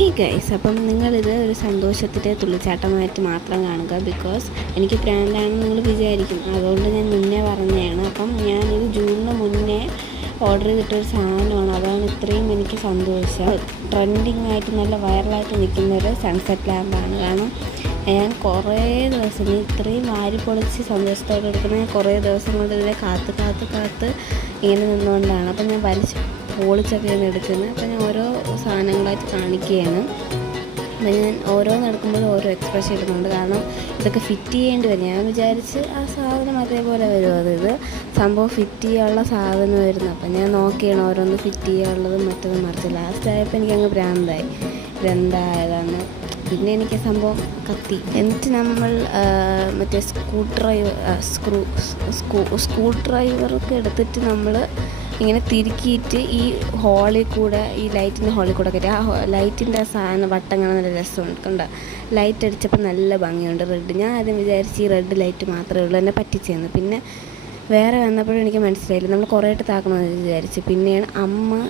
Hey guys, അപ്പം നിങ്ങളിത് ഒരു സന്തോഷത്തിൻ്റെ തുള്ളിച്ചാട്ടമായിട്ട് മാത്രം കാണുക. ബിക്കോസ് എനിക്ക് പ്രാന്താണെന്ന് നിങ്ങൾ വിചാരിക്കും, അതുകൊണ്ട് ഞാൻ മുന്നേ പറഞ്ഞതാണ്. അപ്പം ഞാനിത് ജൂണിന് മുന്നേ ഓർഡർ ചെയ്തിട്ടൊരു സാധനമാണ്, അതാണ് ഇത്രയും എനിക്ക് സന്തോഷം. ട്രെൻഡിങ് ആയിട്ട് നല്ല വൈറലായിട്ട് നിൽക്കുന്നൊരു സൺസെറ്റ് ലാമ്പാണ്. കാരണം ഞാൻ കുറേ ദിവസം ഇത്രയും വാരിപ്പൊളിച്ച് സന്തോഷത്തോടെ എടുക്കുന്ന കുറേ ദിവസം കൊണ്ട് ഇതിനെ കാത്ത് ഇങ്ങനെ നിന്നുകൊണ്ടാണ്. അപ്പം ഞാൻ പൊളിച്ചൊക്കെയാണ് എടുക്കുന്നത്. അപ്പം ഞാൻ ഓരോ സാധനങ്ങളായിട്ട് കാണിക്കുകയാണ്. അപ്പം ഞാൻ ഓരോന്ന് എടുക്കുമ്പോഴും ഓരോ എക്സ്പ്രഷൻ ഇടുന്നുണ്ട്. കാരണം ഇതൊക്കെ ഫിറ്റ് ചെയ്യേണ്ടി വരും. ഞാൻ വിചാരിച്ച് ആ സാധനം അതേപോലെ വരും. ഇത് സംഭവം ഫിറ്റ് ചെയ്യാനുള്ള സാധനം വരുന്നു. അപ്പം ഞാൻ നോക്കിയാണ് ഓരോന്ന് ഫിറ്റ് ചെയ്യാനുള്ളതും മറ്റൊന്നും മറിച്ച്. ലാസ്റ്റ് ആയപ്പോൾ എനിക്കങ്ങ് ഭ്രാന്തായി, ഇതെന്തായതാണ്. പിന്നെ എനിക്ക് സംഭവം കത്തി. എന്നിട്ട് നമ്മൾ മറ്റേ സ്ക്രൂ ഡ്രൈവറൊക്കെ എടുത്തിട്ട് നമ്മൾ ഇങ്ങനെ തിരുക്കിയിട്ട് ഈ ഹോളിൽ കൂടെ, ഈ ലൈറ്റിൻ്റെ ഹോളിൽ കൂടെ കയറ്റി ആ ലൈറ്റിൻ്റെ സാധനം വട്ടം കാണാൻ നല്ല രസമുണ്ട്. കണ്ട ലൈറ്റ് അടിച്ചപ്പോൾ നല്ല ഭംഗിയുണ്ട് റെഡ്. ഞാൻ ആദ്യം വിചാരിച്ച് ഈ റെഡ് ലൈറ്റ് മാത്രമേ ഉള്ളൂ എന്നെ പറ്റിച്ചെന്ന്. പിന്നെ വേറെ വന്നപ്പോഴും എനിക്ക് മനസ്സിലായില്ല, നമ്മൾ കുറേ ഇട്ട് താക്കണമെന്ന് വിചാരിച്ച്. പിന്നെയാണ് അമ്മ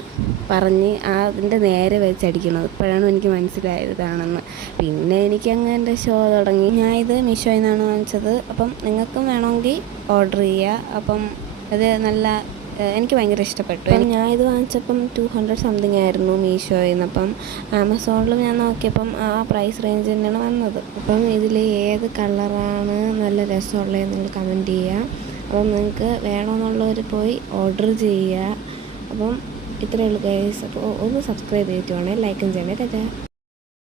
പറഞ്ഞ് അതിൻ്റെ നേരെ വെച്ചടിക്കണത്. ഇപ്പോഴാണ് എനിക്ക് മനസ്സിലായതാണെന്ന്. പിന്നെ എനിക്കങ്ങ് എൻ്റെ ഷോ തുടങ്ങി. ഞാൻ ഇത് മീഷോയിൽ നിന്നാണ് വാങ്ങിച്ചത്. അപ്പം നിങ്ങൾക്കും വേണമെങ്കിൽ ഓർഡർ ചെയ്യുക. അപ്പം അത് എനിക്ക് ഭയങ്കര ഇഷ്ടപ്പെട്ടു. ഞാൻ ഇത് വാങ്ങിച്ചപ്പം 200 സംതിങ് ആയിരുന്നു മീഷോയിൽ നിന്ന്. അപ്പം ആമസോണിലും ഞാൻ നോക്കിയപ്പം ആ പ്രൈസ് റേഞ്ച് തന്നെയാണ് വന്നത്. അപ്പം ഇതിൽ ഏത് കളറാണ് നല്ല രസമുള്ളതെന്ന് നിങ്ങൾ കമൻറ്റ് ചെയ്യുക. അപ്പം നിങ്ങൾക്ക് വേണമെന്നുള്ളവർ പോയി ഓർഡർ ചെയ്യുക. അപ്പം ഇത്രയേ ഉള്ളൂ ഗൈസ്. അപ്പോൾ ഒന്ന് സബ്സ്ക്രൈബ് ചെയ്തിട്ട് വേണേ ലൈക്കും ചെയ്യണേ. ടാറ്റാ.